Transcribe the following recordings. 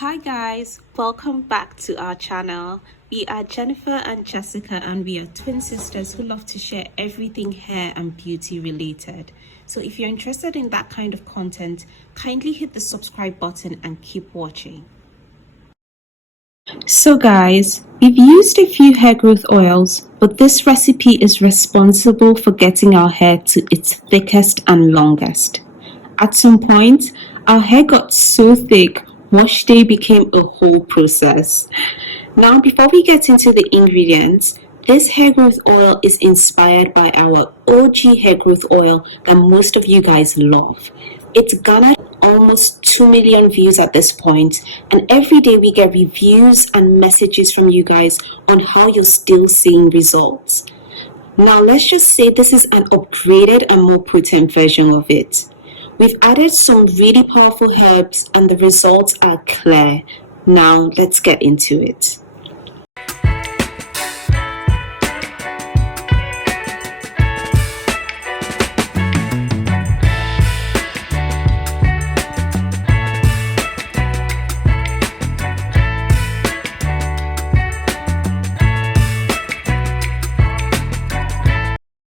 Hi guys, welcome back to our channel. We are Jennifer and Jessica, and we are twin sisters who love to share everything hair and beauty related. So if you're interested in that kind of content, kindly hit the subscribe button and keep watching. So guys, we've used a few hair growth oils, but this recipe is responsible for getting our hair to its thickest and longest. At some point, our hair got so thick, wash day became a whole process. Now, before we get into the ingredients, this hair growth oil is inspired by our OG hair growth oil that most of you guys love. It's garnered almost 2 million views at this point, and every day we get reviews and messages from you guys on how you're still seeing results. Now, let's just say this is an upgraded and more potent version of it. We've added some really powerful herbs and the results are clear. Now let's get into it.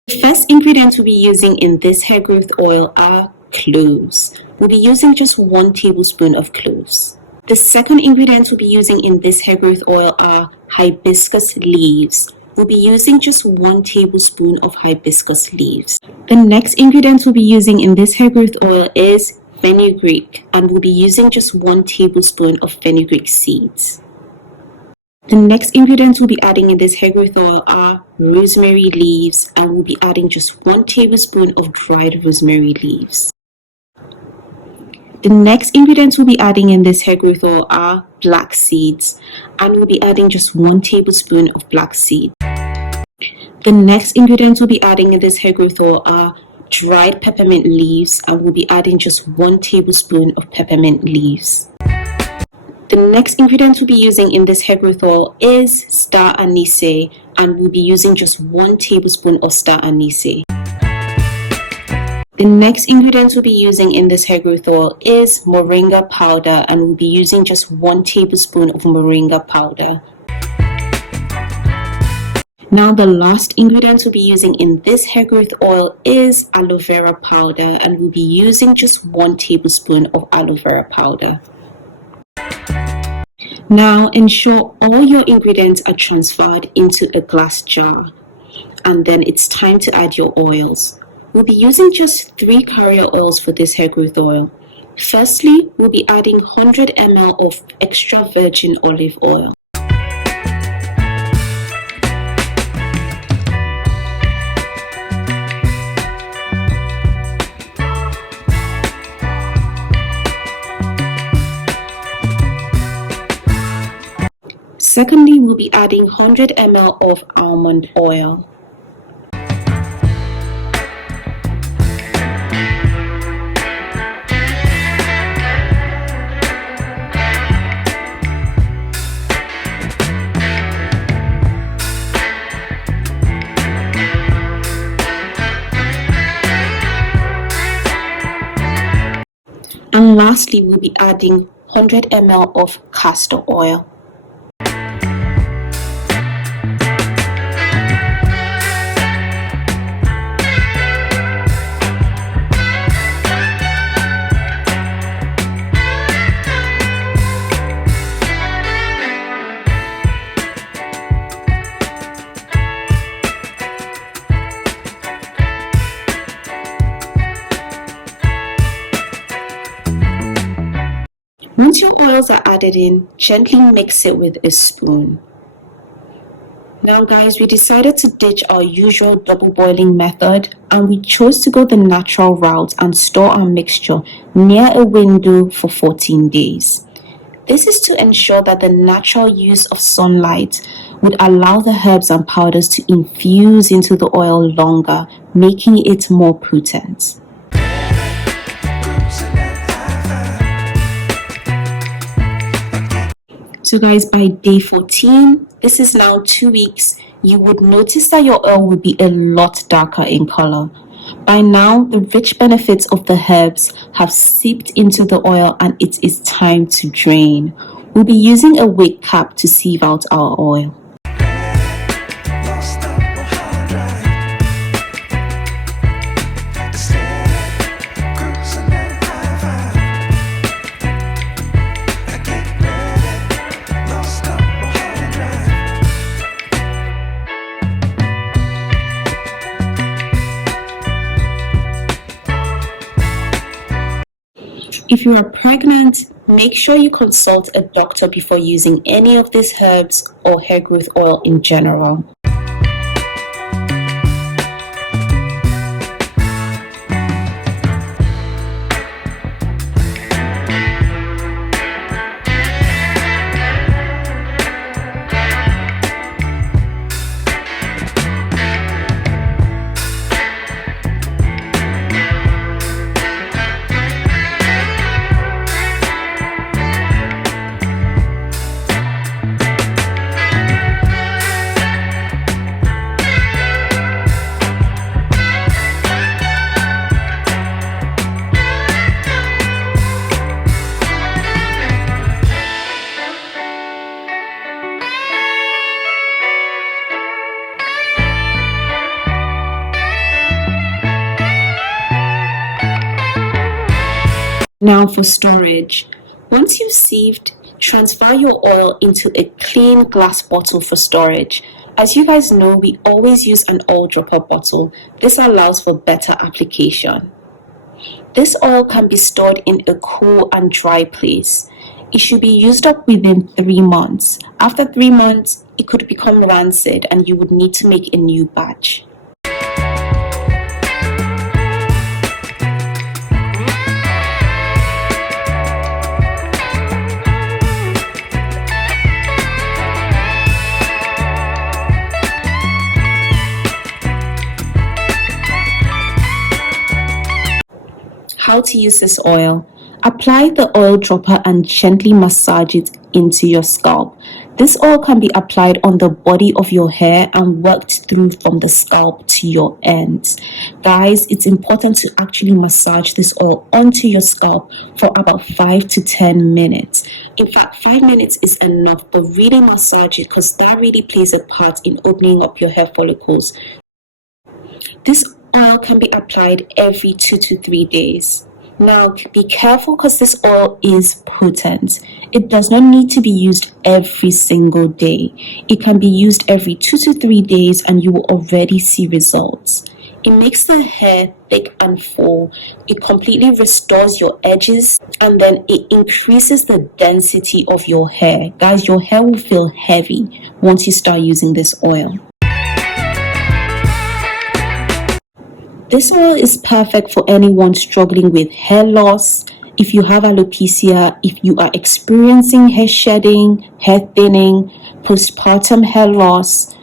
The first ingredient we'll be using in this hair growth oil are cloves. We'll be using just 1 tablespoon of cloves. The second ingredient we'll be using in this hair growth oil are hibiscus leaves. We'll be using just 1 tablespoon of hibiscus leaves. The next ingredient we'll be using in this hair growth oil is fenugreek, and we'll be using just 1 tablespoon of fenugreek seeds. The next ingredients we'll be adding in this hair growth oil are rosemary leaves, and we'll be adding just 1 tablespoon of dried rosemary leaves. The next ingredients we'll be adding in this hair growth oil are black seeds, and we'll be adding just 1 tablespoon of black seed. The next ingredients we'll be adding in this hair growth oil are dried peppermint leaves, and we'll be adding just 1 tablespoon of peppermint leaves. The next ingredient we'll be using in this hair growth oil is star anise, and we'll be using just 1 tablespoon of star anise. The next ingredient we'll be using in this hair growth oil is moringa powder, and we'll be using just 1 tablespoon of moringa powder. Now the last ingredient we'll be using in this hair growth oil is aloe vera powder, and we'll be using just 1 tablespoon of aloe vera powder. Now ensure all your ingredients are transferred into a glass jar, and then it's time to add your oils. We'll be using just 3 carrier oils for this hair growth oil. Firstly, we'll be adding 100 ml of extra virgin olive oil. Secondly, we'll be adding 100 ml of almond oil. And lastly, we'll be adding 100 ml of castor oil. Once your oils are added in, gently mix it with a spoon. Now guys, we decided to ditch our usual double boiling method, and we chose to go the natural route and store our mixture near a window for 14 days. This is to ensure that the natural use of sunlight would allow the herbs and powders to infuse into the oil longer, making it more potent. So guys, by day 14, this is now 2 weeks, you would notice that your oil will be a lot darker in color. By now, the rich benefits of the herbs have seeped into the oil and it is time to drain. We'll be using a wig cap to sieve out our oil. If you are pregnant, make sure you consult a doctor before using any of these herbs or hair growth oil in general. Now for storage. Once you've sieved, transfer your oil into a clean glass bottle for storage. As you guys know, we always use an oil dropper bottle. This allows for better application. This oil can be stored in a cool and dry place. It should be used up within 3 months. After 3 months, it could become rancid and you would need to make a new batch. How to use this oil. Apply the oil dropper and gently massage it into your scalp. This oil can be applied on the body of your hair and worked through from the scalp to your ends. Guys, it's important to actually massage this oil onto your scalp for about 5 to 10 minutes. In fact, 5 minutes is enough, but really massage it because that really plays a part in opening up your hair follicles. This oil can be applied every 2 to 3 days. Now, be careful because this oil is potent. It does not need to be used every single day. It can be used every 2 to 3 days and you will already see results. It makes the hair thick and full. It completely restores your edges and then it increases the density of your hair. Guys, your hair will feel heavy once you start using this oil. This oil is perfect for anyone struggling with hair loss, if you have alopecia, if you are experiencing hair shedding, hair thinning, postpartum hair loss,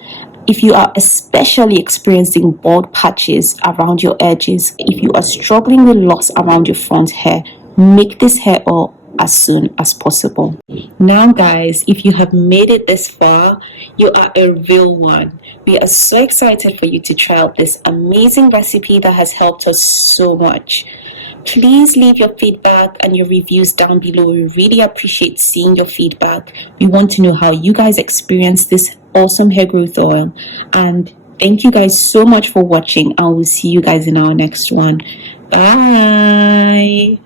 if you are especially experiencing bald patches around your edges, if you are struggling with loss around your front hair, make this hair oil as soon as possible. Now guys, if you have made it this far, you are a real one. We are so excited for you to try out this amazing recipe that has helped us so much. Please leave your feedback and your reviews down below. We really appreciate seeing your feedback. We want to know how you guys experience this awesome hair growth oil. And thank you guys so much for watching. I will see you guys in our next one. Bye.